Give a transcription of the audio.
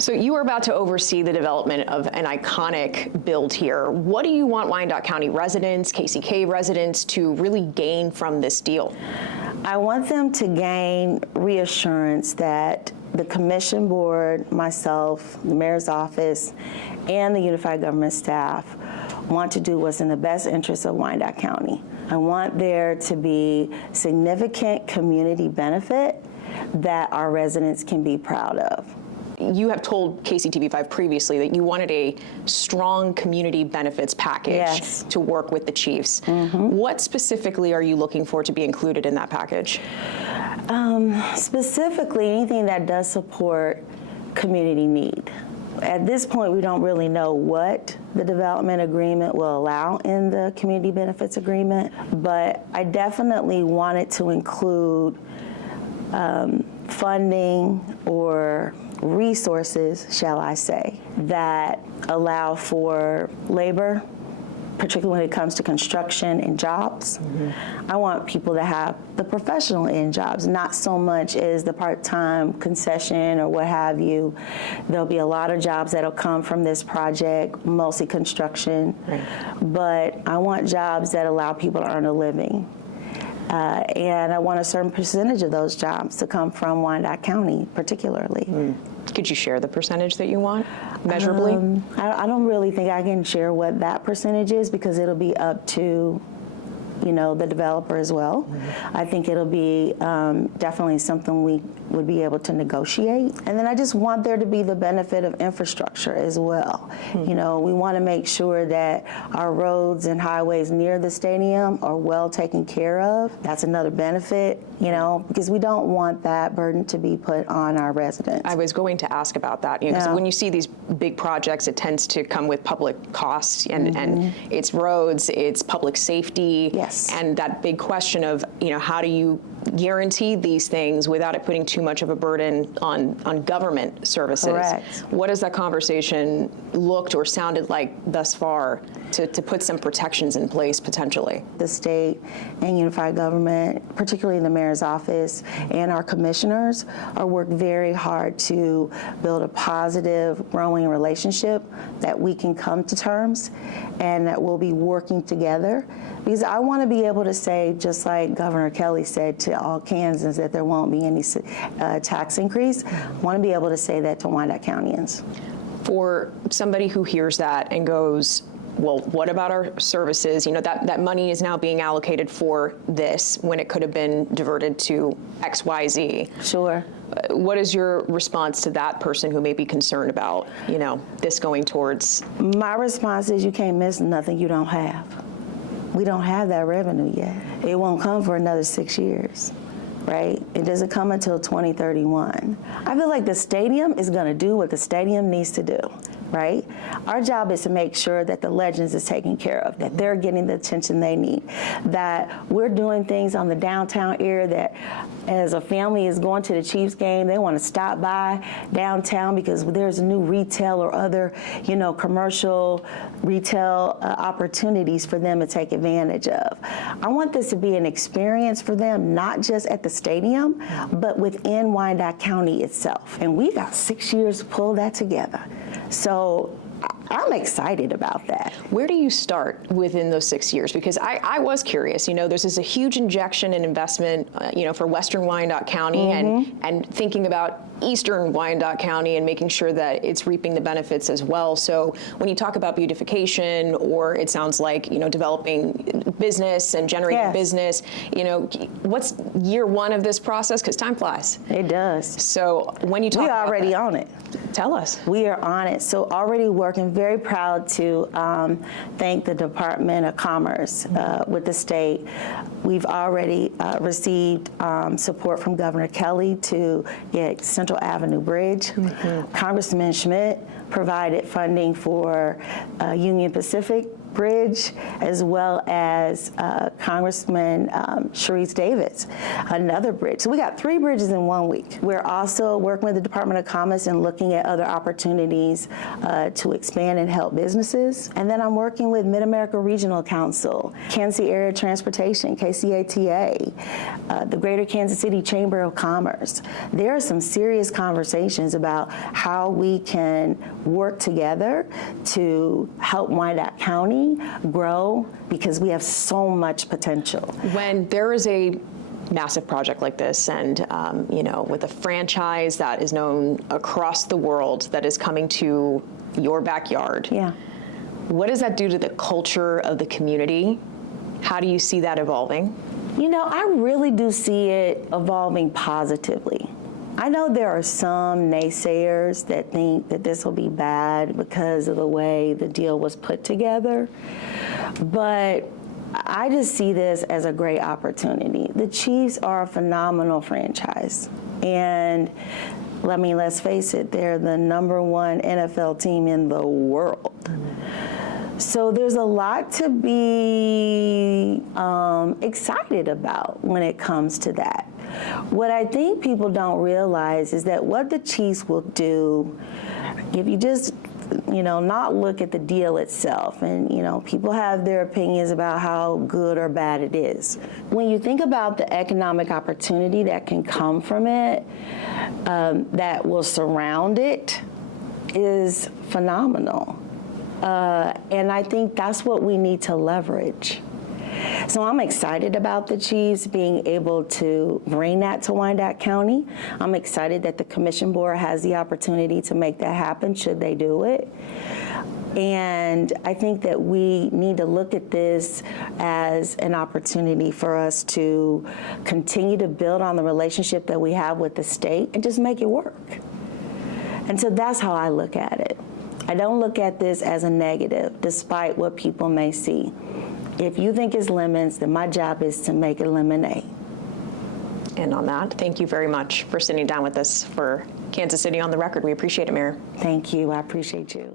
So you are about to oversee the development of an iconic build here. What do you want Wyandotte County residents, KCK residents, to really gain from this deal? I want them to gain reassurance that the commission board, myself, the mayor's office, and the unified government staff want to do what's in the best interest of Wyandotte County. I want there to be significant community benefit that our residents can be proud of. You have told KCTV5 previously that you wanted a strong community benefits package to work with the chiefs. What specifically are you looking for to be included in that package? Specifically, anything that does support community need. At this point, we don't really know what the development agreement will allow in the community benefits agreement, but I definitely want it to include funding or resources, shall I say, that allow for labor, particularly when it comes to construction and jobs. I want people to have the professional end jobs, not so much as the part-time concession or what have you. There'll be a lot of jobs that'll come from this project, mostly construction, but I want jobs that allow people to earn a living. And I want a certain percentage of those jobs to come from Wyandotte County, particularly. Could you share the percentage that you want, measurably? I don't really think I can share what that percentage is because it'll be up to, you know, the developer as well. I think it'll be definitely something we would be able to negotiate. And then I just want there to be the benefit of infrastructure as well. You know, we want to make sure that our roads and highways near the stadium are well taken care of. That's another benefit, you know, because we don't want that burden to be put on our residents. I was going to ask about that, you know, because when you see these big projects, it tends to come with public costs, and it's roads, it's public safety, and that big question of, you know, how do you guarantee these things without it putting too much of a burden on government services? Correct. What has that conversation looked or sounded like thus far to put some protections in place potentially? The state and unified government, particularly the mayor's office and our commissioners, are working very hard to build a positive, growing relationship that we can come to terms and that we'll be working together. Because I want to be able to say, just like Governor Kelly said to all Kansans, that there won't be any tax increase. I want to be able to say that to Wyandotte Countyans. For somebody who hears that and goes, well, what about our services? You know, that money is now being allocated for this when it could have been diverted to X, Y, Z. Sure. What is your response to that person who may be concerned about, you know, this going towards? My response is you can't miss nothing you don't have. We don't have that revenue yet. It won't come for another 6 years, right? It doesn't come until 2031. I feel like the stadium is gonna do what the stadium needs to do, right? Our job is to make sure that the Legends is taken care of, that they're getting the attention they need, that we're doing things on the downtown area that as a family is going to the Chiefs game, they want to stop by downtown because there's a new retail or other, you know, commercial retail opportunities for them to take advantage of. I want this to be an experience for them, not just at the stadium, but within Wyandotte County itself. And we got 6 years to pull that together. So I'm excited about that. Where do you start within those 6 years? Because I was curious, you know, there's a huge injection in investment, you know, for Western Wyandotte County and thinking about Eastern Wyandotte County and making sure that it's reaping the benefits as well. So when you talk about beautification, or it sounds like, you know, developing business and generating business, you know, what's year one of this process? Because time flies. It does. So when you talk about we're already that, on it. Tell us. We are on it. So already working, very proud to thank the Department of Commerce with the state. We've already received support from Governor Kelly to get Central Avenue Bridge. Congressman Schmidt provided funding for Union Pacific Bridge, as well as Congressman Sharice Davids, another bridge. So we got 3 bridges in 1 week. We're also working with the Department of Commerce and looking at other opportunities to expand and help businesses. And then I'm working with Mid-America Regional Council, Kansas City Area Transportation, KCATA, the Greater Kansas City Chamber of Commerce. There are some serious conversations about how we can work together to help Wyandotte County grow, because we have so much potential. When there is a massive project like this, and you know, with a franchise that is known across the world that is coming to your backyard, Yeah. what does that do to the culture of the community? How do you see that evolving? You know, I really do see it evolving positively. I know there are some naysayers that think that this will be bad because of the way the deal was put together, but I just see this as a great opportunity. The Chiefs are a phenomenal franchise, and let's face it, they're the #1 NFL team in the world. So there's a lot to be excited about when it comes to that. What I think people don't realize is that what the Chiefs will do, if you just, you know, not look at the deal itself, and, you know, people have their opinions about how good or bad it is. When you think about the economic opportunity that can come from it, that will surround it, is phenomenal. And I think that's what we need to leverage. So I'm excited about the Chiefs being able to bring that to Wyandotte County. I'm excited that the Commission Board has the opportunity to make that happen should they do it. And I think that we need to look at this as an opportunity for us to continue to build on the relationship that we have with the state and just make it work. And so that's how I look at it. I don't look at this as a negative, despite what people may see. If you think it's lemons, then my job is to make it lemonade. And on that, thank you very much for sitting down with us for Kansas City on the Record. We appreciate it, Mayor. Thank you. I appreciate you.